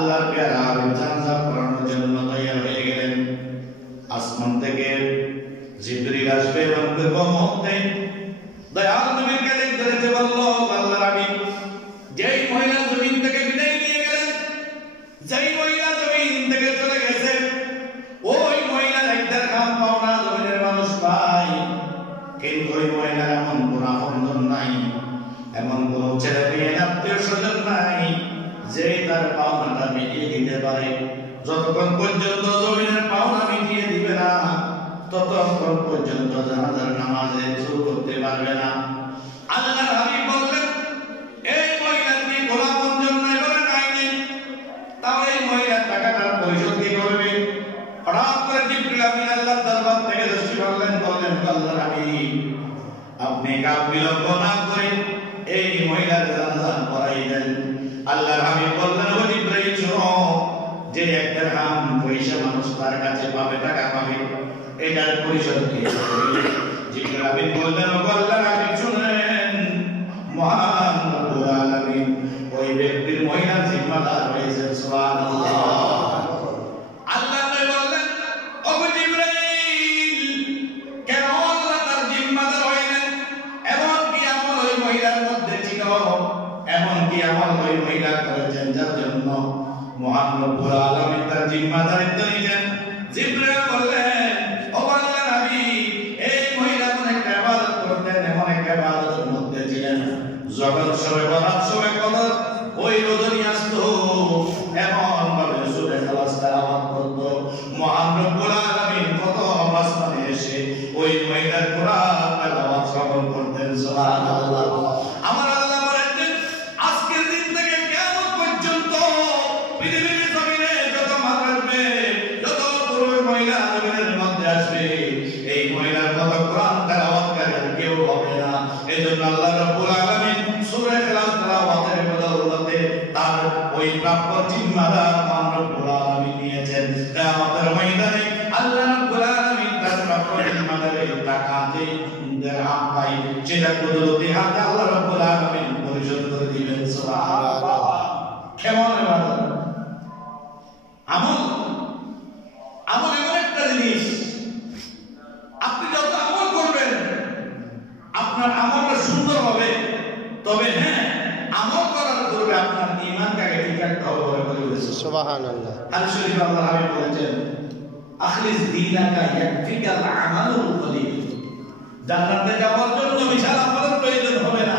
আল্লাহর প্যারা জানাজা পড়ানোর জন্য তৈরি হয়ে গেলেন। আসমান থেকে জিবরিল আসবে এবং মুহূর্তে দয়াল নবীর কাছে ধরে বলল, আল্লাহর হাবিব, যেই মহিলা জমিন থেকে বিদায় নিয়ে গেলেন, যেই মহিলা জমিন থেকে চলে গেছে, ওই মহিলার একটার কাম পাওনা জমিনের মানুষ পায়, কিন্তু ওই মহিলার এমন কোন আপনজন নাই, এমন কোন ছেলে মেয়ে আত্মীয় স্বজন নাই যে তার পাওনাটা মিটিয়ে দিতে পারে। যতক্ষণ পর্যন্ত জমিনের পাওনা মিটিয়ে দিবে না, ততক্ষণ পর্যন্ত জানাজার নামাজে শুরু করতে পারবে না। আল্লাহর হাবিব বললেন, এই মহিলার কি কোনো আপনজন নাই বলে নাই নেই, তাও এই মহিলার টাকাটার পরিশোধ কি করবে? হঠাৎ করে জিবরিল আমিন আল্লাহর দরবার থেকে দৃষ্টি করলেন, বললেন, আল্লাহর হাবিব, আপনি কাপ বিলম্ব না করে এই মহিলার জানাজা পড়াই দেন। আল্লাহর হাবিব বললেন, ও জিবরাইল, শোনো, যে একটা হাম পয়সা মানুষ তার কাছে পাবে, টাকা পাবে, এটার পরিশোধ কে করবে? জিবরাইল আমিন বললেন, ও আল্লাহর হাবিব, শুনেন, মহান রব্বুল আলামিন ওই ব্যক্তির মহিলার জিম্মাদার হয়েছে। সুবহানাল্লাহ। আল্লাহ বললেন, ও জিবরাইল, কেন আল্লাহ তার জিম্মাদার হইলেন? এমন কি আমল ওই মহিলার মধ্যে ছিল, এমন কি আমল ওই মহিলা করেছেন যার জন্য মহান রব্বুল আলামিন তার জিম্মাদারিত্ব নিলেন? জিবরাইল বললেন, ও আল্লাহর হাবিব, এই মহিলা কোন একটা ইবাদত করতেন, এমন একটা ইবাদতের মধ্যে ছিলেন, যখন সবে বরাত সবে কদর ওই রজনী আসতো, এমন ভাবে সূরা ইখলাস তেলাওয়াত করত, মহান রব্বুল আলামিন কত আসমানে এসে ওই মহিলার কোরআন তেলাওয়াত শ্রবণ করতেন। সুবহানাল্লাহ। আমার আল্লাহ বলেন, আজকের দিন থেকে কিয়ামত পর্যন্ত পৃথিবীর জমিনে যত মানুষ আসবে, যত পুরুষ মহিলা জমিনের মধ্যে আসবে, এই মহিলার মতো কোরআন তেলাওয়াতকারী আর কেউ হবে না। এজন্য আল্লাহ রাব্বুল আলামিন সূরা ইখলাস তেলাওয়াতের বদৌলতে তার ওই প্রাপ্য জিম্মাদার মহান রব্বুল আলামিন নিয়েছেন। কিয়ামতের ময়দানে আল্লাহ রাব্বুল আলামিন তার প্রাপ্য জিম্মাদারের টাকা যে দিরহাম পাই, সেটা কুদরতি হাতে আল্লাহ রাব্বুল আলামিন পরিশোধ করে দিবেন। সুবহানাল্লাহ। কেমন ইবাদত, আমল, আমল এমন একটা জিনিস, আপনি যত আমল করবেন আপনার আমলটা সুন্দর হবে, তবে হ্যাঁ, আমল করার পূর্বে আপনার ঈমানটাকে ঠিক রাখতে হবে বলে বলেছেন। সুবহানাল্লাহ। হাদিস শরীফে আল্লাহর হাবিব বলেছেন, আখলিস দীনাকা ইয়াকফিকাল আমালুল কলিল। জান্নাতে যাওয়ার জন্য বিশাল আমলের প্রয়োজন হবে না,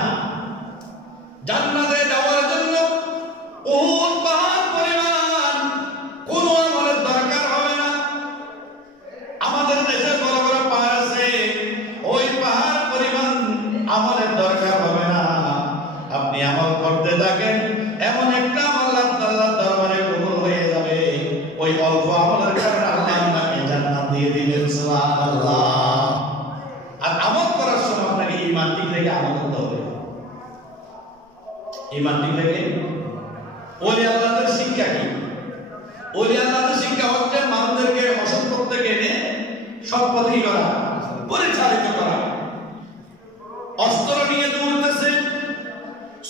জান্নাতে যাওয়ার জন্য উহুদ পাহাড় পরিমাণ কোন আমলের দরকার হবে না। আমাদের দেশে বড় বড় পাহাড় আছে, ওই পাহাড় পরিমাণ আমলের দরকার হবে না। আপনি আমল করতে থাকেন, এমন একটা আমল আল্লাহর দরবারে কবুল হয়ে যাবে, ওই অল্প আমলের কারণে আল্লাহ আপনাকে জান্নাত দিয়ে দিবেন। সুবহানাল্লাহ। আর আমল করার সময় আপনাকে ঈমান ঠিক রেখে আমল করতে হবে। ঈমান ঠিক রেখে। ওলি আল্লাহদের শিক্ষা কি? ওলি আল্লাহদের শিক্ষা হচ্ছে মানুষদেরকে অসৎ থেকে এনে সৎ পথে করা, পরিচালিত করা। অস্ত্র নিয়ে দৌড়তেছে,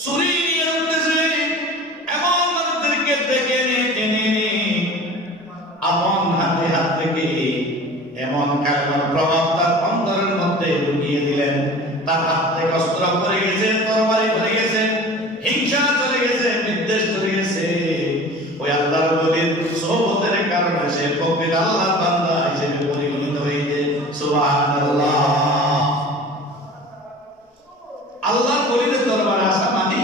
ছুরি নিয়ে দৌড়তেছে, এমন মানুষদেরকে দেখে টেনে আপন হাতে হাত থেকে এমন কারণ প্রভাব তার অন্তরের মধ্যে ঢুকিয়ে দিলেন, তার হাত থেকে অস্ত্র পড়ে গেছে, তরবারি পড়ে গেছে, হিংসা চলে গেছে, বিদ্বেষ চলে গেছে। ওই আল্লাহর ওলির সোহবতের কারণে সে পবিত্র আল্লাহর বান্দা হিসেবে পরিগণিত হয়েছে। সুবহানাল্লাহ। আল্লাহর ওলিদের দরবারে আসা মানে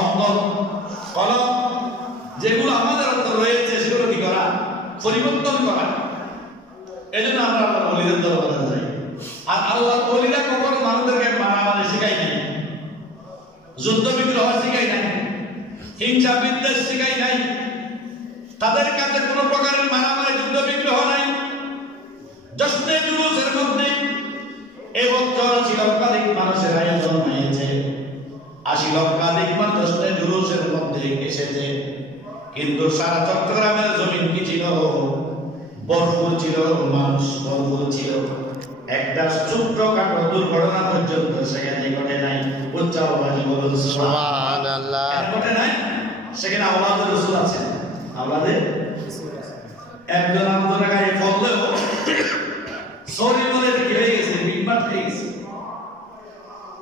অন্তর কলব যেগুলো আমাদের অন্তর রয়েছে সেগুলো কি করা? পরিবর্তন করা। এজন্য আমরা আল্লাহর ওলিদের দরবারে যাই। আর আল্লাহর ওলিরা কখনো মানুষদেরকে মারামারি শেখায় নাই, যুদ্ধ বিগ্রহ শেখায় নাই, হিংসা বিদ্বেষ শেখায় নাই, তাদের কাছে কোনো প্রকারের মারামারি যুদ্ধ বিগ্রহ নাই। জশ্নে জুলুসের মধ্যে এবছর 80 লক্ষাধিক মানুষের আয়োজন হয়েছে, 80 লক্ষাধিক মানুষ জশ্নে জুলুসের মধ্যে এসেছে, কিন্তু সারা চট্টগ্রামের জমিন কি ছিল? ভরপুর ছিল, মানুষ ভরপুর ছিল। একটা ছোট্টখাটো দুর্ঘটনা পর্যন্ত সেখানে ঘটে নাই। উচ্চ আওয়াজে বলুন সুবহানাল্লাহ। ঘটে নাই? সেখানে আওলাদের রাসূল আছে, আওলাদের একজন আমাদের গায়ে ফললেও সরি বলে কি হয়ে গেছে, বিকমাত হয়ে গেছে।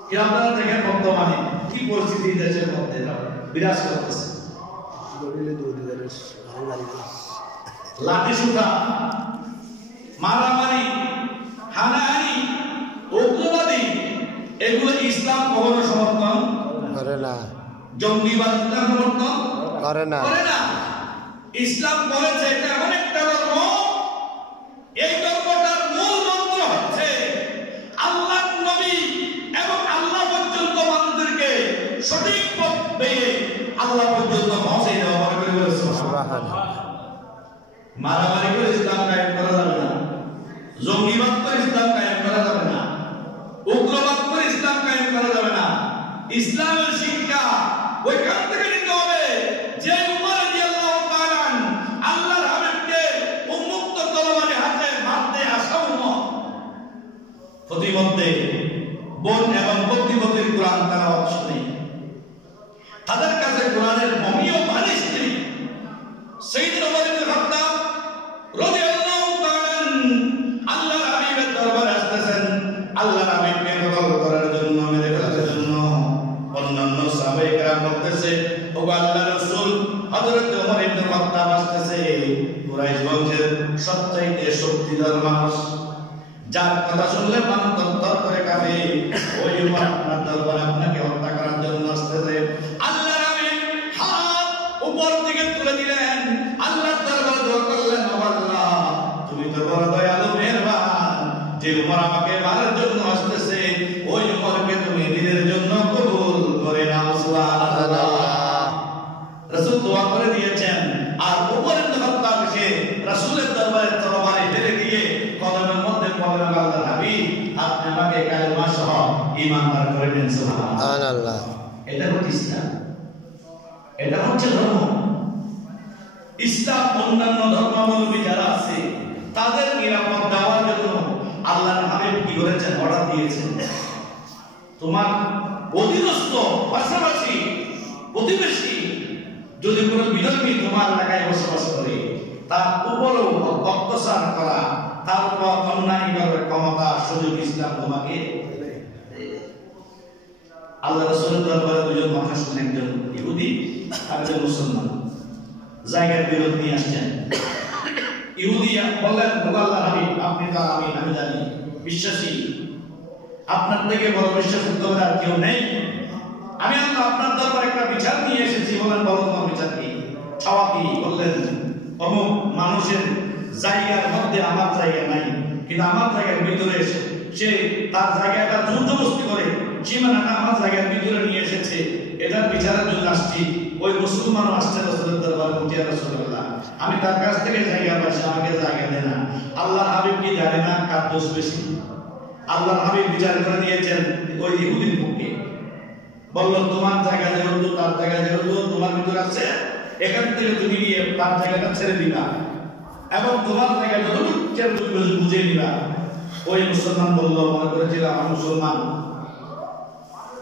কি আপনারা দেখেন বর্তমানে কি পরিস্থিতি দেশের মধ্যে বিরাজ করতেছে, লাঠি সুতা, মারামারি, হানাহানি, উগ্রবাদী, এগুলো ইসলাম কখনো সমর্থন করে না। জঙ্গিবাদ ইসলাম সমর্থন করে না। ইসলাম বলেছে এটা এমন একটা ধর্ম, এই ধর্মটার মূল মন্ত্র হচ্ছে আল্লাহ নবী এবং আল্লাহ পর্যন্ত মানুষদেরকে সঠিক পথ পেয়ে আল্লাহ পর্যন্ত পৌঁছে দেওয়া। মারামারি করে ইসলাম কায়েম করা যাবে না, জঙ্গিবাদ করে ইসলাম কায়েম করা যাবে না, উগ্রবাদ করে ইসলাম কায়েম করা যাবে না। ইসলামের শিক্ষা ওইখান থেকে নিতে হবে যে উমর রাদিয়াল্লাহু তাআলা আল্লাহর হাবিবকে উন্মুক্ত তরবারি হাতে মারতে আসা উম্মত, প্রতিমধ্যে বোন এবং প্রতিমধ্যে কোরআন তেলাওয়াত শুনে তাদের কাছে কোরআনের মমিও বাণী ছিল। সাইয়েদনা ওমর ইবনে খাত্তাব রাদিয়াল্লাহু তাআলা আল্লাহর হাবিবের দরবারে আসতেছেন, আল্লাহর হাবিবকে কতল করার জন্য, মেরে ফেলার জন্য। অন্যান্য সাহাবায়ে কেরাম বলতেছে, ও আল্লাহর রাসূল হযরত ওমর ইবনে খাত্তাব আসতেছে, কুরাইশ বংশের সবচাইতে শক্তিধর মানুষ, যার কথা শুনলে মানুষ তত্তর করে কাঁপে। ওই উমর আপনার দরবারে আপনাকে হত্যা করার জন্য আসতেছে। আল্লাহর হাবিব হাত উপর দিকে তুলে দিলেন, আল্লাহর দরবারে দোয়া করলেন, ও আল্লাহ তুমি তো বড় দয়ালু মেহেরবান, যে উমর আমাকে মারার জন্য আসতেছে ওই উমরকে তুমি নিজের জন্য কবুল করে নাও। সুবহানাল্লাহ। রাসূল দোয়া করে দিয়েছেন, আর উমর ইবনে খাত্তাব এসে রাসূলের দরবারে তরবারি ফেলে দিয়ে কদমের মধ্যে পড়লেন, আল্লাহর হাবিব আপনি আমাকে কালেমা সহ ঈমানদার করে দেন। সুবহানাল্লাহ। এটা হচ্ছে ইসলাম, এটা হচ্ছে ধর্ম। ইসলাম অন্যান্য ধর্মাবলম্বী যারা আছে তাদের নিরাপদ দেওয়ার জন্য আল্লাহর হাবিব কি করেছেন, অর্ডার দিয়েছেন, তোমার অধীনস্থ পাশাপাশি প্রতিবেশী যদি কোনো বিধর্মী তোমার এলাকায় বসবাস করে তার উপরও অত্যাচার করা, তার উপর অন্যায় করার ক্ষমতা সুযোগ ইসলাম তোমাকে। আল্লাহ রাসূলের দরবারে দুজন মানুষ, একজন ইহুদি আর একজন মুসলমান, জায়গার বিরোধ নিয়ে আসছেন। ইহুদি বললেন, আল্লাহর হাবিব আপনি তো আমি জানি বিশ্বাসী, আপনার থেকে বড় বিশ্বাস করতে হবে আর কেউ নেই। আমি আল্লাহ আপনার দরবারে একটা বিচার নিয়ে এসেছি। বলেন বলো তোমার বিচার কি? ছাওয়া কি? বললেন অমুক মানুষের জায়গার মধ্যে আমার জায়গা নাই, কিন্তু আমার জায়গার ভিতরে এসে সে তার জায়গাটা জোরজবরদস্তি করে সীমানাটা আমার জায়গার ভিতরে নিয়ে এসেছে, এটার বিচারের জন্য আসছি। ওই মুসলমান আসছে রাসূলের দরবারে, মুতিয়া রাসূলুল্লাহ আমি তার কাছ থেকে জায়গা পাইছি, আমাকে জায়গা দেয় না। আল্লাহর হাবিব কি জানে না কার দোষ বেশি? আল্লাহর হাবিব বিচার করে দিয়েছেন ওই ইহুদির পক্ষে। বলল তোমার জায়গা যেহেতু তার জায়গা যেহেতু তোমার ভিতরে আছে, এখান থেকে তুমি গিয়ে তার জায়গাটা ছেড়ে দিবা এবং তোমার জায়গা যতটুকু বুঝে নিবা। ওই মুসলমান বলল, মনে করেছিলাম আমি মুসলমান,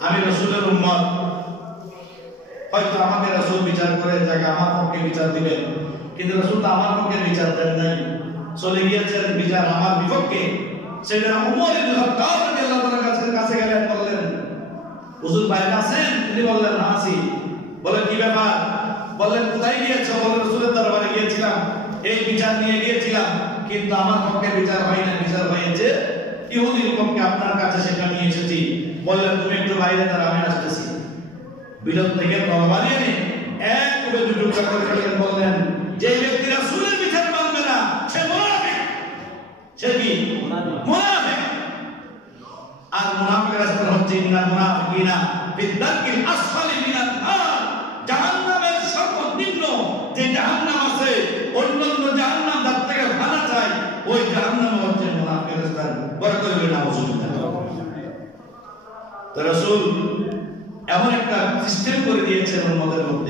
আমি রাসূলের উম্মত, হয়তো আমাকে রাসূল বিচার করে জায়গা আমার পক্ষে বিচার দিবেন, কিন্তু রাসূল তো আমার পক্ষে বিচার দেন নাই, চলে গিয়েছেন বিচার আমার বিপক্ষে। সেটা উমর ইবনে খাত্তাব রাদিয়াল্লাহু তাআলার কাছে গেলেন, বললেন হুজুর বাইরে আছেন? তিনি বললেন না আছি। বলেন কি ব্যাপার? বললেন কোথায় গিয়েছো? বলেন রাসূলের দরবারে গিয়েছিলাম, এই বিচার নিয়ে গিয়েছিলাম, কিন্তু আমার পক্ষে বিচার হয় না, বিচার হয়েছে ইহুদির পক্ষে, আপনার কাছে সেটা নিয়ে এসেছি। বললেন তুমি একটু বাইরে দাঁড়াও, আমি আসতেছি। বিরোধ থেকে তরবারি এনে এক করে দুটো করে ফেললেন। বললেন যে ব্যক্তি রাসূলের বিচার মানবে না সে মুনাফিক। সে কি? মুনাফিক। আর মুনাফিকের রাস্তা হচ্ছে ইন্নাল মুনাফিকিনা ফিদ-দারকিল আসফালি মিনান নার, জাহান্নামের সর্বনিম্ন যে জাহান্নাম আছে, অন্যান্য জাহান্নাম তার থেকে ভালো চাই, ওই জাহান্নাম হচ্ছে মুনাফিকের রাস্তা। বড় করে বলেন নাউজুবিল্লাহ। তো রাসূল এমন একটা সিস্টেম করে দিয়েছেন উম্মতের মধ্যে,